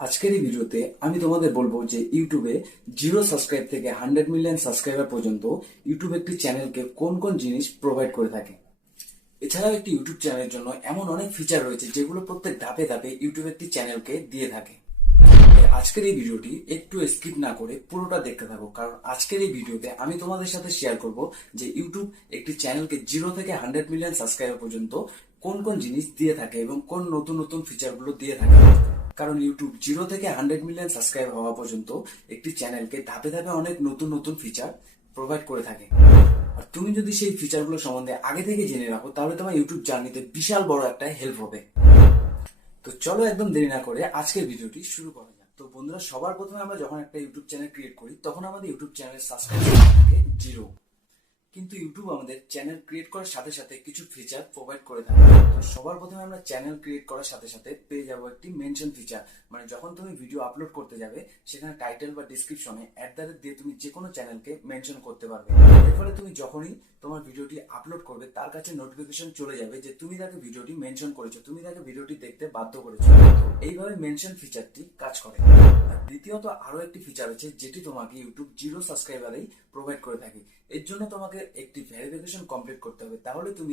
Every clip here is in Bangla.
আজকের এই ভিডিওতে আমি তোমাদের বলবো যে ইউটিউবে 0 সাবস্ক্রাইব থেকে 100 মিলিয়ন সাবস্ক্রাইবার পর্যন্ত ইউটিউব একটি চ্যানেলকে কোন কোন জিনিস প্রোভাইড করে থাকে। এছাড়াও একটি ইউটিউব চ্যানেলের জন্য এমন অনেক ফিচার রয়েছে যেগুলো প্রত্যেক ধাপে ধাপে ইউটিউব একটি চ্যানেলকে দিয়ে থাকে। আজকের এই ভিডিওটি একটু স্কিপ না করে পুরোটা দেখতে থাকো, কারণ আজকের এই ভিডিওতে আমি তোমাদের সাথে শেয়ার করব যে ইউটিউব একটি চ্যানেলকে 0 থেকে 100 মিলিয়ন সাবস্ক্রাইবার পর্যন্ত কোন কোন জিনিস দিয়ে থাকে এবং কোন নতুন নতুন ফিচারগুলো দিয়ে থাকে। কারণ ইউটিউব 0 থেকে 100 মিলিয়ন সাবস্ক্রাইব হওয়া পর্যন্ত একটি চ্যানেলকে ধাপে ধাপে অনেক নতুন নতুন ফিচার প্রোভাইড করে থাকে। আর তুমি যদি সেই ফিচারগুলো সম্বন্ধে আগে থেকে জেনে রাখো তাহলে তোমার ইউটিউব জার্নিতে বিশাল বড় একটা হেল্প হবে। তো চলো একদম দেরি না করে আজকের ভিডিওটি শুরু করা যাক। তো বন্ধুরা, সবার প্রথমে আমরা যখন একটা ইউটিউব চ্যানেল ক্রিয়েট করি তখন আমাদের ইউটিউব চ্যানেলের সাবস্ক্রাইবার থাকে 0। কিন্তু ইউটিউব আমাদের চ্যানেল ক্রিয়েট করার সাথে সাথে কিছু ফিচার প্রোভাইড করে থাকে। তো সবার প্রথমে আমরা চ্যানেল ক্রিয়েট করার সাথে সাথে পেয়ে যাবো একটি মেনশন ফিচার, মানে যখন তুমি ভিডিও আপলোড করতে যাবে সেখানে টাইটেল বা ডিসক্রিপশনে @ দিয়ে তুমি যে কোনো চ্যানেলকে মেনশন করতে পারবে। এর ফলে তুমি যখনই তোমার ভিডিওটি আপলোড করবে তার কাছে নোটিফিকেশন চলে যাবে যে তুমি তাকে ভিডিওটি মেনশন করেছো, তুমি তাকে ভিডিওটি দেখতে বাধ্য করেছো। এইভাবে মেনশন ফিচারটি কাজ করে। আর দ্বিতীয়ত আরো একটি ফিচার আছে যেটি তোমাকে ইউটিউব 0 সাবস্ক্রাইবারেই প্রোভাইড করে থাকে। এর জন্য তোমাকে একটি ভেরিফিকেশন কমপ্লিট করতে হবে, তাহলে তুমি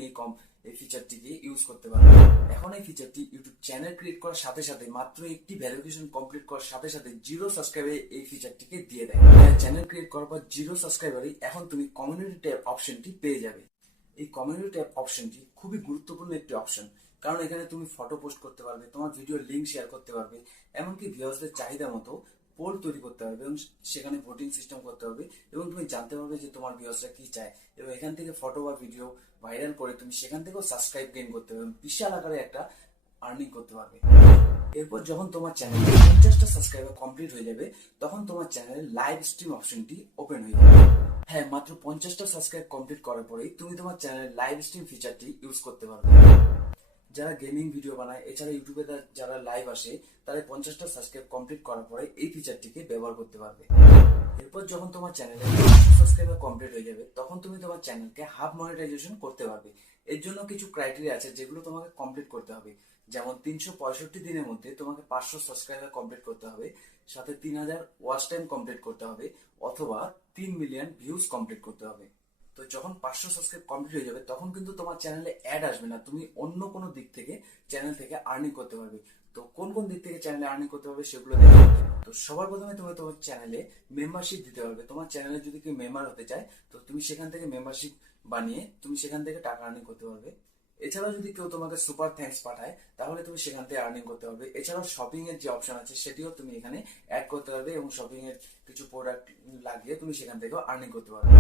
এই ফিচারটিকে ইউজ করতে পারবে। এখন এই ফিচারটি ইউটিউব চ্যানেল ক্রিয়েট করার সাথে সাথে মাত্র একটি ভেরিফিকেশন কমপ্লিট করার সাথে সাথে 0 সাবস্ক্রাইবারে এই ফিচারটিকে দিয়ে দেয়। চ্যানেল ক্রিয়েট করার পর 0 সাবস্ক্রাইবারে এখন তুমি কমিউনিটি ট্যাব অপশনটি পেয়ে যাবে। এই কমিউনিটি ট্যাব অপশনটি খুবই গুরুত্বপূর্ণ একটি অপশন, কারণ এখানে তুমি ফটো পোস্ট করতে পারবে, তোমার ভিডিও লিঙ্ক শেয়ার করতে পারবে, এমনকি ভিউয়ার্সদের চাহিদা মতো পোল তৈরি করতে পারবে এবং সেখানে ভোটিং সিস্টেম করতে পারবে এবং তুমি জানতে পারবে যে তোমার ভিউয়ার্সরা কি চায় এবং এখান থেকে ফটো বা ভিডিও ভাইরাল করে তুমি সেখান থেকেও সাবস্ক্রাইব গেইন করতে পারবে, বিশাল আকারে একটা আর্নিং করতে পারবে। এরপর যখন তোমার চ্যানেলে 50টা সাবস্ক্রাইবার কমপ্লিট হয়ে যাবে তখন তোমার চ্যানেলে লাইভ স্ট্রিম অপশনটি ওপেন হয়ে যাবে। হ্যাঁ, মাত্র 50টা সাবস্ক্রাইব কমপ্লিট করার পরেই তুমি তোমার চ্যানেলে লাইভ স্ট্রিম ফিচারটি ইউজ করতে পারবে। যারা গেমিং ভিডিও বানায়, এছাড়া ইউটিউবে যারা লাইভ আসে, তারা 50টা সাবস্ক্রাইব কমপ্লিট করার পরে এই ফিচারটিকে ব্যবহার করতে পারবে। এরপর যখন তোমার চ্যানেলে সাবস্ক্রাইবার কমপ্লিট হয়ে যাবে তখন তুমি তোমার চ্যানেলকে হাফ মনিটাইজেশন করতে পারবে। এর জন্য কিছু ক্রাইটেরিয়া আছে যেগুলো তোমাকে কমপ্লিট করতে হবে। যেমন 365 দিনের মধ্যে তোমাকে 500 সাবস্ক্রাইবার কমপ্লিট করতে হবে, সাথে 3000 ওয়াচ টাইম কমপ্লিট করতে হবে, অথবা 3 মিলিয়ন ভিউজ কমপ্লিট করতে হবে। তো যখন 500 সাবস্ক্রাইব কমপ্লিট হয়ে যাবে তখন কিন্তু তোমার চ্যানেলে অ্যাড আসবে না, তুমি অন্য কোনো দিক থেকে চ্যানেল থেকে আর্নিং করতে পারবে। তো কোন কোন দিক থেকে চ্যানেলে আর্নিং করতে পারবে সেগুলো দেখো। তো সবার প্রথমে তুমি তোমার চ্যানেলে মেম্বারশিপ দিতে পারবে। তোমার চ্যানেলে যদি কেউ মেম্বার হতে চায় তো তুমি সেখান থেকে মেম্বারশিপ বানিয়ে তুমি সেখান থেকে টাকা আর্নিং করতে পারবে। এছাড়াও যদি কেউ তোমাকে সুপার থ্যাঙ্কস পাঠায় তাহলে তুমি সেখান থেকে আর্নিং করতে পারবে। এছাড়াও শপিং এর যে অপশন আছে সেটিও তুমি এখানে অ্যাড করতে পারবে এবং শপিং এর কিছু প্রোডাক্ট লাগিয়ে তুমি সেখান থেকেও আর্নিং করতে পারবে।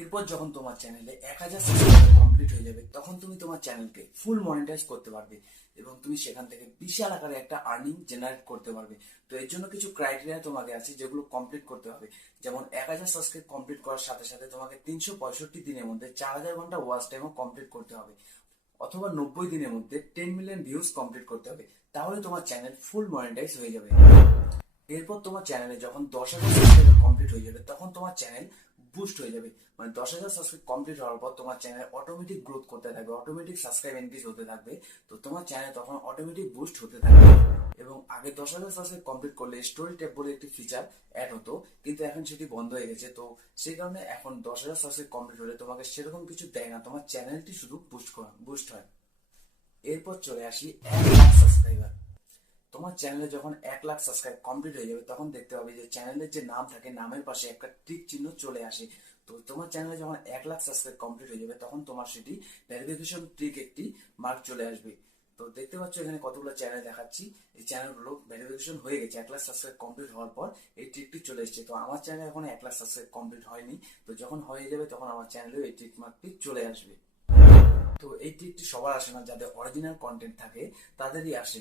এরপর যখন তোমার চ্যানেলে 1000 সাবস্ক্রাইবার কমপ্লিট হয়ে যাবে তখন তুমি তোমার চ্যানেলকে ফুল মনিটাইজ করতে পারবে এবং তুমি সেখান থেকে বিশাল আকারে একটা আর্নিং জেনারেট করতে পারবে। তো এর জন্য কিছু ক্রাইটেরিয়া তোমাকে আছে যেগুলো কমপ্লিট করতে হবে। যেমন 1000 সাবস্ক্রাইব কমপ্লিট করার সাথে সাথে তোমাকে 365 দিনের মধ্যে 4000 ঘন্টা ওয়াচ টাইমও কমপ্লিট করতে হবে, অথবা 90 দিনের মধ্যে 10 মিলিয়ন ভিউজ কমপ্লিট করতে হবে, তাহলে তোমার চ্যানেল ফুল মনিটাইজ হয়ে যাবে। এরপর তোমার চ্যানেলে যখন 10,000 সাবস্ক্রাইবার কমপ্লিট হয়ে যাবে তখন তোমার চ্যানেল বুস্ট হয়ে যাবে। মানে 10,000 সাবস্ক্রাইব কমপ্লিট হওয়ার পর তোমার চ্যানেল অটোমেটিক গ্রোথ করতে থাকবে, অটোমেটিক সাবস্ক্রাইব ইনক্রিজ হতে থাকবে। তো তোমার চ্যানেল তখন অটোমেটিক বুস্ট হতে থাকবে। এবং আগে 10,000 সাবস্ক্রাইব কমপ্লিট করলে স্টোরি ট্যাব বলে একটি ফিচার অ্যাড হতো, কিন্তু এখন সেটি বন্ধ হয়ে গেছে। তো সেই কারণে এখন 10,000 সাবস্ক্রাইব কমপ্লিট হলে তোমাকে সেরকম কিছু দেয় না, তোমার চ্যানেলটি শুধু বুস্ট হয়। এরপর চলে আসি 1,00,000 সাবস্ক্রাইবার। তোমার চ্যানেলে যখন 1,00,000 সাবস্ক্রাইব কমপ্লিট হয়ে যাবে তখন দেখতে পাবে যে চ্যানেলের যে নাম থাকে নামের পাশে একটা টিক চিহ্ন চলে আসে। তো তোমার চ্যানেলে যখন 1,00,000 সাবস্ক্রাইব কমপ্লিট হয়ে যাবে তখন তোমার সেটি ভেরিফিকেশন টিক একটি মার্ক চলে আসবে। তো দেখতে পাচ্ছ এখানে কতগুলো চ্যানেল দেখাচ্ছি, এই চ্যানেলগুলো ভেরিফিকেশন হয়ে গেছে। 1,00,000 সাবস্ক্রাইব কমপ্লিট হওয়ার পর এই টিকটি চলে এসেছে। তো আমার চ্যানেলে এখন 1,00,000 সাবস্ক্রাইব কমপ্লিট হয়নি, তো যখন হয়ে যাবে তখন আমার চ্যানেলেও এই টিক মার্কটি চলে আসবে। তো এই টিকটি সবার আসে না, যাদের অরিজিনাল কন্টেন্ট থাকে তাদেরই আসে।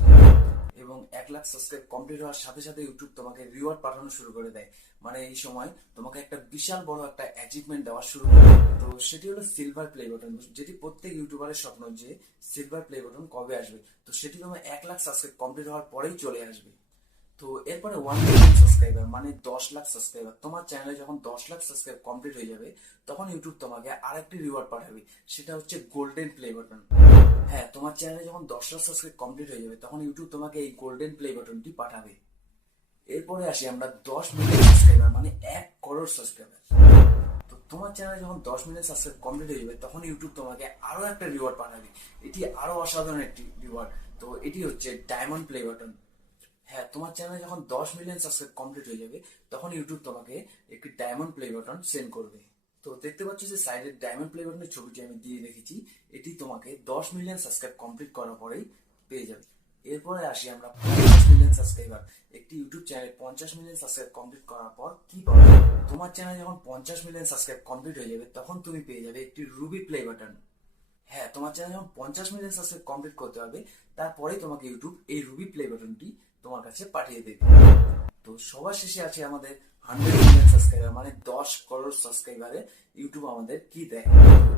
এবং 1,00,000 সাবস্ক্রাইব কমপ্লিট হওয়ার সাথে সাথে ইউটিউব তোমাকে রিওয়ার্ড পাঠানো শুরু করে দেয়। মানে এই সময় তোমাকে একটা বিশাল বড় একটা অ্যাচিভমেন্ট দেওয়া শুরু করে। তো সেটি হলো সিলভার প্লে বাটন, যেটি প্রত্যেক ইউটিউবারের স্বপ্ন যে সিলভার প্লে বাটন কবে আসবে। তো সেটি তোমার 1,00,000 সাবস্ক্রাইব কমপ্লিট হওয়ার পরেই চলে আসবে। তো এরপরে 1 মিলিয়ন সাবস্ক্রাইবার মানে 10,00,000 সাবস্ক্রাইবার। তোমার চ্যানেলে যখন 10,00,000 সাবস্ক্রাইব কমপ্লিট হয়ে যাবে তখন ইউটিউব তোমাকে আরেকটি রিওয়ার্ড পাঠাবে, সেটা হচ্ছে গোল্ডেন প্লে বাটন। হ্যাঁ, তোমার চ্যানেলে যখন 10,00,000 সাবস্ক্রাইব কমপ্লিট হয়ে যাবে তখন ইউটিউব তোমাকে এই গোল্ডেন প্লে বাটনটি পাঠাবে। এরপরে আসি আমরা 10 মিলিয়ন সাবস্ক্রাইবার মানে 1 করোড় সাবস্ক্রাইবার। তো তোমার চ্যানেলে যখন 10 মিলিয়ন সাবস্ক্রাইব কমপ্লিট হয়ে যাবে তখন ইউটিউব তোমাকে আরো একটা রিওয়ার্ড পাঠাবে। এটি আরো অসাধারণ একটি রিওয়ার্ড। তো এটি হচ্ছে ডায়মন্ড প্লে বাটন। হ্যাঁ, তোমার চ্যানেলে যখন 10 মিলিয়ন সাবস্ক্রাইব কমপ্লিট হয়ে যাবে তখন ইউটিউব তোমাকে একটি ডায়মন্ড প্লে বাটন সেন্ড করবে। তো দেখতে পাচ্ছ যে সাইডের ডায়মন্ড প্লে বাটনের ছবিটি আমি দিয়ে রেখেছি। এটি তোমাকে 10 মিলিয়ন সাবস্ক্রাইব কমপ্লিট করার পরেই পেয়ে যাবে। এরপরে আসি আমরা 50 মিলিয়ন সাবস্ক্রাইবার। একটি ইউটিউব চ্যানেলে 50 মিলিয়ন সাবস্ক্রাইব কমপ্লিট করার পর কি পাবে? তোমার চ্যানেলে যখন 50 মিলিয়ন সাবস্ক্রাইব কমপ্লিট হয়ে যাবে তখন তুমি পেয়ে যাবে একটি রুবি প্লে বাটন। হ্যাঁ, তোমার চ্যানেল যখন 50 মিলিয়ন সাবস্ক্রাইব কমপ্লিট করতে হবে তারপরেই তোমাকে ইউটিউব এই রুবি প্লে বাটনটি তোমার কাছে পাঠিয়ে দেবে। তো সবার শেষে আছে আমাদের 100 মিলিয়ন সাবস্ক্রাইবার মানে 10 করোড় সাবস্ক্রাইবারে ইউটিউব আমাদের কি দেয়।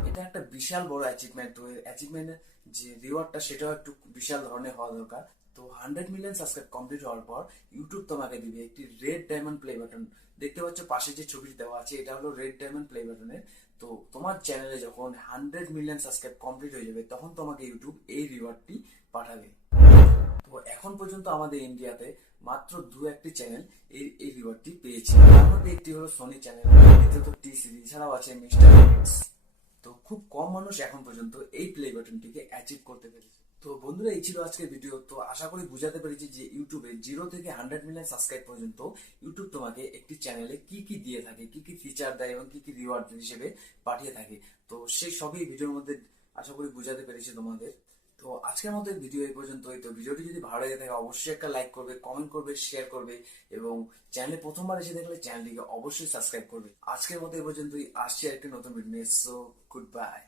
এটা একটা বিশাল বড় অ্যাচিভমেন্ট। তো অ্যাচিভমেন্টের যে রিওয়ার্ডটা সেটাও একটু বিশাল ধরনের হওয়া দরকার। তো 100 মিলিয়ন সাবস্ক্রাইব কমপ্লিট হওয়ার পর ইউটিউব তোমাকে দিবে একটি রেড ডায়মন্ড প্লে বাটন। দেখতে পাচ্ছ পাশে যে ছবিটি দেওয়া আছে এটা হলো রেড ডায়মন্ড প্লে বাটনের। তো তোমার চ্যানেলে যখন 100 মিলিয়ন সাবস্ক্রাইব কমপ্লিট হয়ে যাবে তখন তোমাকে ইউটিউব এই রিওয়ার্ডটি পাঠাবে। তো এখন পর্যন্ত আমাদের ইন্ডিয়াতে মাত্র দু একটি চ্যানেল এই রিওয়ার্ডটি পেয়েছে। তার মধ্যে একটি হলো সোনি চ্যানেল, দ্বিতীয়ত টি সিরিজ, এছাড়াও আছে মিস্টার হিটস। তো খুব কম মানুষ এখন পর্যন্ত এই প্লে বাটনটিকে অ্যাচিভ করতে পেরেছে। তো বন্ধুরা, এই ছিল আজকের ভিডিও। তো আশা করি বুঝাতে পেরেছি যে ইউটিউবে 0 থেকে 100 মিলিয়ন সাবস্ক্রাইব পর্যন্ত ইউটিউব তোমাকে একটি চ্যানেলে কি কি দিয়ে থাকে, কি কি ফিচার দেয় এবং কি কি রিওয়ার্ড হিসেবে পাঠিয়ে থাকে। তো সেই সবই ভিডিওর মধ্যে আশা করি বুঝাতে পেরেছি তোমাদের। তো আজকের মতো এই ভিডিও এই পর্যন্তই। তো ভিডিওটি যদি ভালো লেগে থাকে অবশ্যই একটা লাইক করবে, কমেন্ট করবে, শেয়ার করবে এবং চ্যানেলে প্রথমবার এসে দেখলে চ্যানেলটিকে অবশ্যই সাবস্ক্রাইব করবে। আজকের মতো এই পর্যন্তই। আসছি আরেকটি নতুন ভিডিও নিয়ে। So good bye.